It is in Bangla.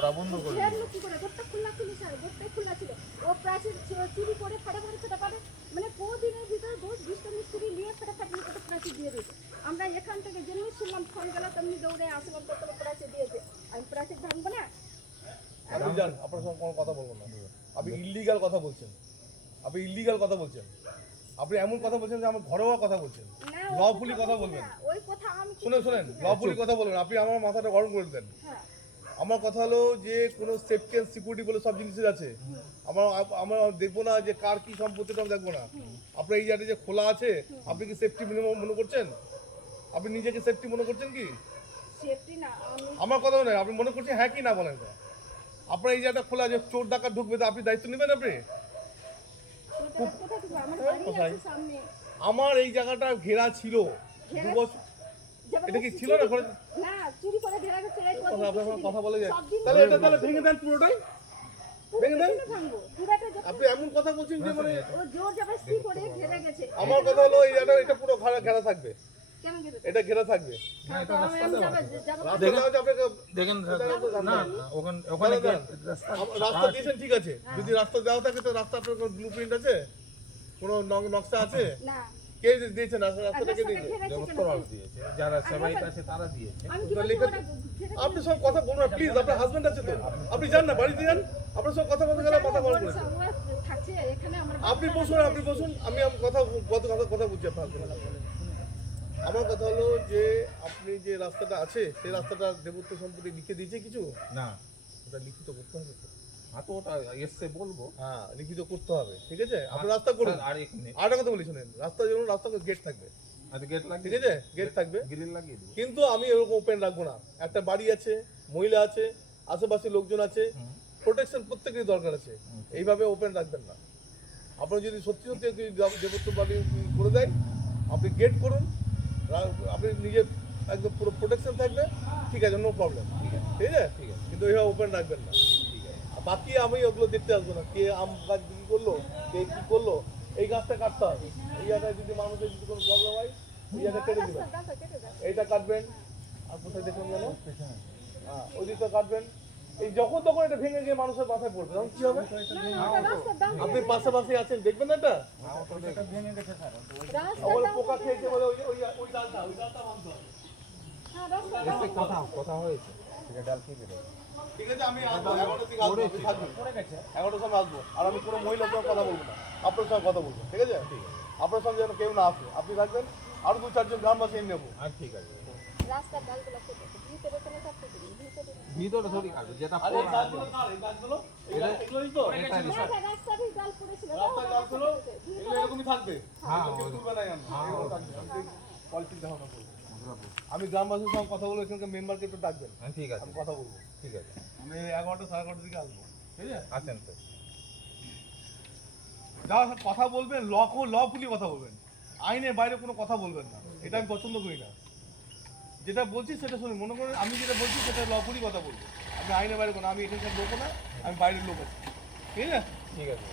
ওরা বন্ধ করে ফের কি করে গোটটা খোলা ছিল স্যার, গোটটা খোলা ছিল। ও প্রাচীর চুরি করে ফাটাফাটি ফাটাফাটি মানে কদিনের ভিতরে 10-20টা মিস্ত্রি নিয়ে ফাটাফাটি ওটা প্রাচীর দিয়ে দিয়েছে। আমরা এখান থেকে যেমনি শুনলাম ফোন গেল তেমনি দৌড়ে আসলাম, তো প্রাচীর দিয়েছে। আমি প্রাচীর ভাঙবো না। আপনি জান, আপনার সঙ্গে কোনো কথা বলবো না। আপনি ইল্লিগাল কথা বলছেন, আপনি ইল্লিগাল কথা বলছেন, আপনি এমন কথা বলছেন যে আমার ঘরোয়া কথা বলছেন, না, লফুলি কথা বলবেন। ওই কথা আমি শুনেন, লফুলি কথা বলবেন। আপনি আমার মাথাটা গরম করে দেন। হ্যাঁ আমার কথা হলো যে কোনো সেফটি অ্যান্ড সিকিউরিটি বলে সব জিনিসের আছে। আমরা দেখবো না যে কার কি সম্পত্তিটা আমি দেখবো না। আপনার এই জায়গাটা যে খোলা আছে, আপনি কি সেফটি মনে করছেন? আপনি নিজেকে সেফটি মনে করছেন কি? সেফটি না আমি আমার কথা নয়, আপনি মনে করছেন হ্যাঁ কি না বলেন তো। আপনার এই জায়গাটা খোলা, যে চোর ডাকাত ঢুকবে, তো আপনি দায়িত্ব নেবেন? আপনি কোথা থেকে আমার বাড়ি আছে সামনে। আমার এই জায়গাটা ঘেরা ছিল 2 বছর। এটা কি ছিল না ঘরে? না, চুরি করে ঘেরা গেছে এই কথা আপনার সঙ্গে কথা বলে যায়। সব দিন তাহলে এটা তাহলে ভেঙে দেন, পুরোটাই ভেঙে দেন। ভাঙবো পুরাটা যখন আপনি এমন কথা বলছেন যে মানে ও জোর জবরদস্তি করে ঘেরা গেছে। আমার কথা হলো এই জায়গাটা এটা পুরো ঘেরা থাকবে, কেন ঘেরা? এটা ঘেরা থাকবে। তো আমি যাব রাস্তা হচ্ছে আপনাকে দেখেন না ওখানে ওখানে রাস্তা রাস্তা দিয়েছেন, ঠিক আছে। যদি রাস্তা দেওয়া থাকে তো রাস্তা আপনার কোনো ব্লুপ্রিন্ট আছে, কোনো নকশা আছে? না কে দিয়েছেন রাস্তাটা? কে দিয়েছে? দেবত্তর দিয়েছে, যারা সেবাইত আছে তারা দিয়েছে। আমি কি লিখে আপনি সব কথা বলুন না প্লিজ। আপনার হাজবেন্ড আছে তো, আপনি যান না, বাড়িতে যান। আপনার সব কথা বলতে গেলে মাথা গরম করেছে। থাকছে এখানে আমার আপনি বসুন, আপনি বসুন। আমি কথা বুঝছি আপনার husband এর। আমার কথা হলো যে আপনি যে রাস্তাটা আছে সেই রাস্তাটা দেবত্ব সম্পত্তি লিখে দিয়েছে কিছু? না ওটা লিখিত করতে হবে তো। তো ওটা এসে বলবো। হ্যাঁ, লিখিত করতে হবে, ঠিক আছে। আপনি রাস্তা করুন। আর এক মিনিট, আরেকটা কথা বলি শুনেন, রাস্তা যেমন রাস্তা গেট থাকবে, আচ্ছা গেট ঠিক লাগিয়ে আছে, গেট থাকবে। গ্রিল লাগিয়ে দেবো। কিন্তু আমি এরকম ওপেন রাখবো না। একটা বাড়ি আছে, মহিলা আছে, আশেপাশে লোকজন আছে, প্রোটেকশন প্রত্যেকেরই দরকার আছে। এইভাবে ওপেন রাখবেন না। আপনার যদি সত্যি সত্যি দেবত্ব বাড়ি করে দেয়, আপনি গেট করুন, আপনি নিজের একদম পুরো প্রোটেকশন থাকবে, ঠিক আছে, নো প্রবলেম, ঠিক আছে, ঠিক আছে। কিন্তু এইভাবে ওপেন রাখবেন না। আর বাকি আমি ওগুলো দেখতে আসবো না, কে আম গাছ বিক্রি করলো, কে কী করলো। এই গাছটা কাটতে হবে। এই জায়গায় যদি মানুষের যদি কোনো প্রবলেম হয়, এই জায়গায় কেটে দেবেন। এইটা কাটবেন। আর কোথায় দেখুন যেন, হ্যাঁ ওই দিকটা কাটবেন। এই যখন তখন এটা ভেঙে গিয়ে মানুষের মাথায় পড়বে, তখন কি হবে? আপনি পাশাপাশি আছেন, দেখবেন না এটা ওগুলো পোকা খেয়েছে বলে ওই ডালটা ভাঙতে হবে। কথা হয়েছে, সেটা ডাল খেয়ে বেরোবে। ঠিক আছে, আমি আসবো 11টার দিকে আসবো, আপনি থাকবেন। 11টার সময় আসবো। আর আমি কোনো মহিলার সঙ্গে কথা বলবো না, আপনার সঙ্গে কথা বলবো, ঠিক আছে। আপনার সঙ্গে যেন কেউ না আসে, আপনি থাকবেন। আরো 2-4 জন গ্রামবাসী এনে নেবো। আর ঠিক আছে, রাস্তার ডালগুলো কেটে ভিতরে কোনো থাকতে দিন ভিতরে ভিতরে থরি কাটবে, যেটা আর এই গাছগুলো কার? এই গাছগুলো এগুলোই তো রাস্তারই ডাল পড়েছিল রাস্তার গাছগুলো এগুলো এরকমই থাকবে। হ্যাঁ, এগুলো কেউ তুলবে না জানো। এগুলো থাকবে। পলিথিন দেখানো করবো। আমি গ্রামবাসীর সঙ্গে কথা বলে এখানকার মেন মার্কেটে ডাকবেন, হ্যাঁ ঠিক আছে, আমি কথা বলবো। ঠিক আছে, আমি 11টা 11:30 দিকে আসবো, ঠিক আছে। আসেন তো। যা কথা বলবেন লফুলি কথা বলবেন, আইনের বাইরে কোনো কথা বলবেন না। এটা আমি পছন্দ করি না। যেটা বলছি সেটা শুনুন, মনে করেন আমি যেটা বলছি সেটা লফুলি কথা বলবো। আমি আইনের বাইরে কোনো, আমি এখানকার লোকও না, আমি বাইরের লোক আছি, ঠিক আছে। ঠিক আছে।